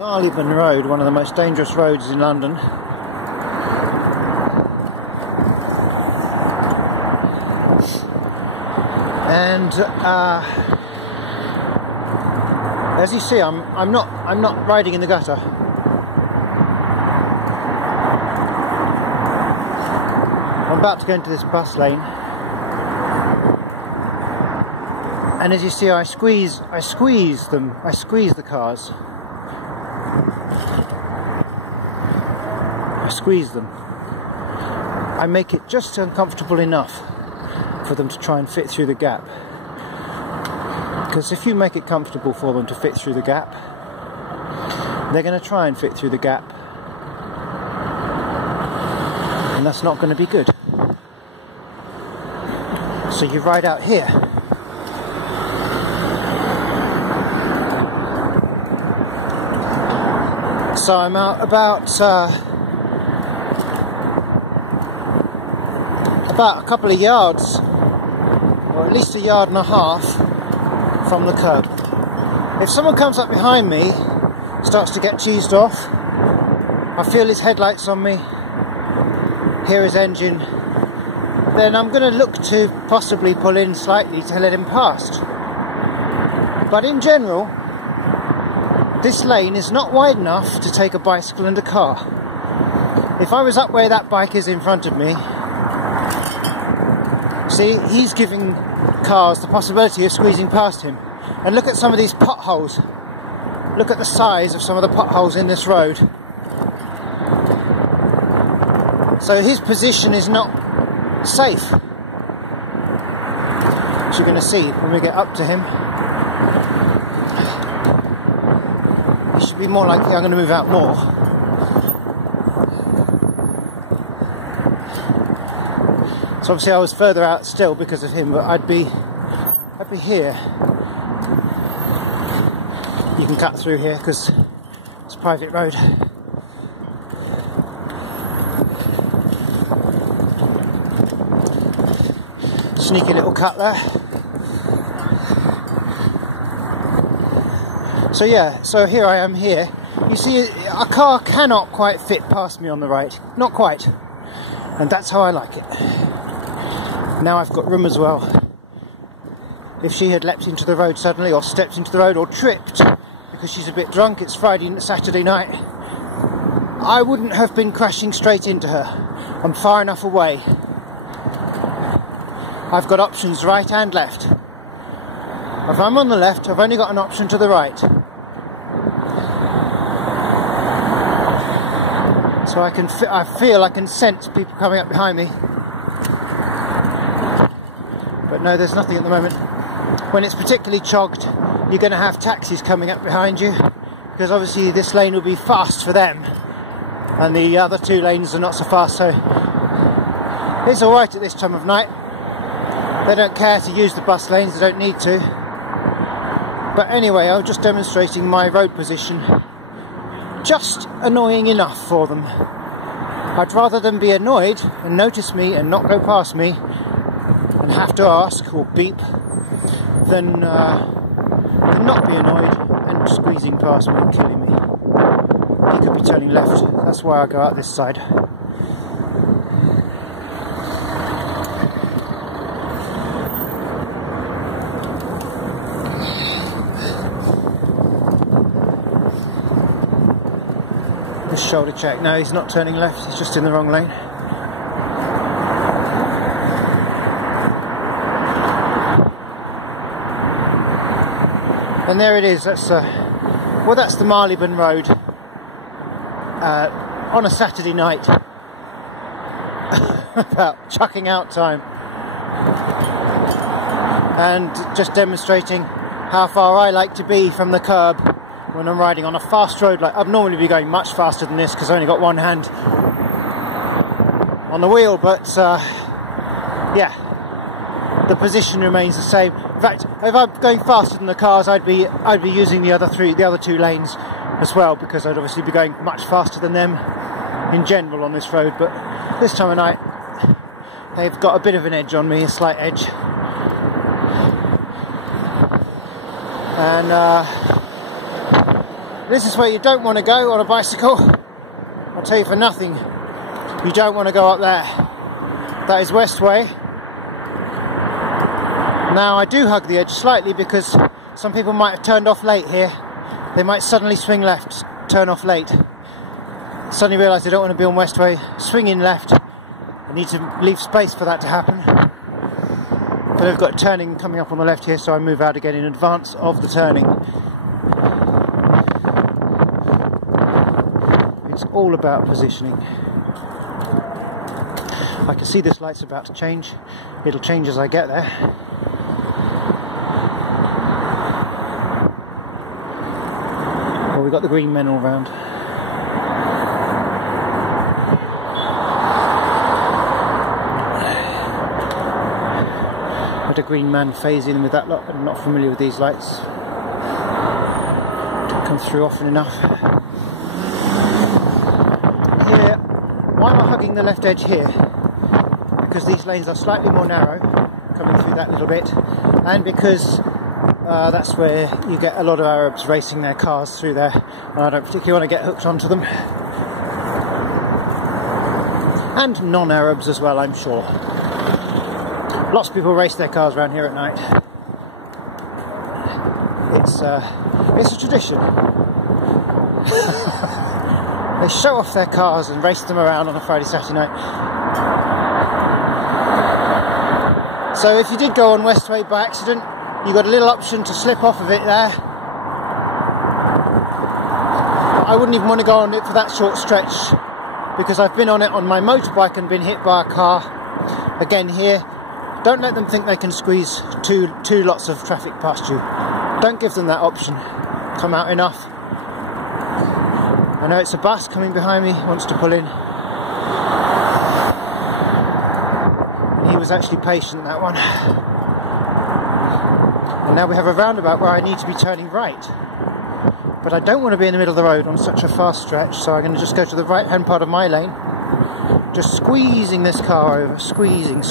Marylebone Road, one of the most dangerous roads in London. And as you see, I'm not riding in the gutter. I'm about to go into this bus lane, and as you see, I squeeze the cars. I squeeze them. I make it just uncomfortable enough for them to try and fit through the gap. Because if you make it comfortable for them to fit through the gap, they're going to try and fit through the gap. And that's not going to be good. So you ride out here. So I'm out about a couple of yards, or at least a yard and a half from the curb. If someone comes up behind me, starts to get cheesed off, I feel his headlights on me, hear his engine, then I'm going to look to possibly pull in slightly to let him past. But in general, this lane is not wide enough to take a bicycle and a car. If I was up where that bike is in front of me, see, he's giving cars the possibility of squeezing past him. And look at some of these potholes. Look at the size of some of the potholes in this road. So his position is not safe. As you're going to see when we get up to him. It should be more likely I'm going to move out more. So obviously I was further out still because of him, but I'd be here. You can cut through here because it's a private road. Sneaky little cut there. So yeah, so here I am here. You see, a car cannot quite fit past me on the right. Not quite. And that's how I like it. Now I've got room as well. If she had leapt into the road suddenly, or stepped into the road, or tripped because she's a bit drunk, it's Saturday night, I wouldn't have been crashing straight into her. I'm far enough away. I've got options right and left. If I'm on the left, I've only got an option to the right. So I feel I can sense people coming up behind me. But no, there's nothing at the moment. When it's particularly chogged, you're going to have taxis coming up behind you, because obviously this lane will be fast for them, and the other two lanes are not so fast, so it's alright at this time of night. They don't care to use the bus lanes, they don't need to. But anyway, I'm just demonstrating my road position. Just annoying enough for them. I'd rather them be annoyed and notice me and not go past me and have to ask or beep than not be annoyed and squeezing past me and killing me. He could be turning left, that's why I go out this side. This shoulder check, no, he's not turning left, he's just in the wrong lane. And there it is, that's the Marylebone Road on a Saturday night. About chucking out time. And just demonstrating how far I like to be from the curb when I'm riding on a fast road. Like, I'd normally be going much faster than this because I've only got one hand on the wheel, but yeah, the position remains the same. In fact, if I'm going faster than the cars, I'd be using the other two lanes as well, because I'd obviously be going much faster than them in general on this road. But this time of night, they've got a bit of an edge on me, a slight edge. And This is where you don't want to go on a bicycle. I'll tell you for nothing, you don't want to go up there. That is Westway. Now I do hug the edge slightly because some people might have turned off late here. They might suddenly swing left, turn off late. Suddenly realise they don't want to be on Westway, swing in left. I need to leave space for that to happen. But I've got turning coming up on the left here, so I move out again in advance of the turning. It's all about positioning. I can see this light's about to change. It'll change as I get there. Well, we've got the green men all round. Had a green man phase in with that lot, but I'm not familiar with these lights. Don't come through often enough. Here, why am I hugging the left edge here? Because these lanes are slightly more narrow, coming through that little bit, and because that's where you get a lot of Arabs racing their cars through there, and I don't particularly want to get hooked onto them. And non-Arabs as well, I'm sure. Lots of people race their cars around here at night. It's a tradition. They show off their cars and race them around on a Friday, Saturday night. So if you did go on Westway by accident, you got a little option to slip off of it there. I wouldn't even want to go on it for that short stretch, because I've been on it on my motorbike and been hit by a car. Again here, don't let them think they can squeeze two lots of traffic past you. Don't give them that option. Come out enough. I know it's a bus coming behind me, wants to pull in. And he was actually patient, that one. And now we have a roundabout where I need to be turning right. But I don't want to be in the middle of the road on such a fast stretch, so I'm going to just go to the right hand part of my lane. Just squeezing this car over, squeezing.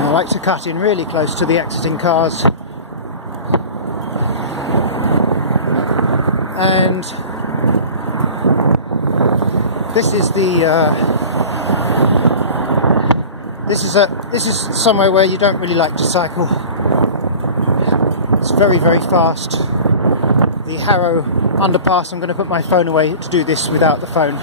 I like to cut in really close to the exiting cars. And this is this is somewhere where you don't really like to cycle. It's very, very fast. The Harrow underpass, I'm going to put my phone away to do this without the phone.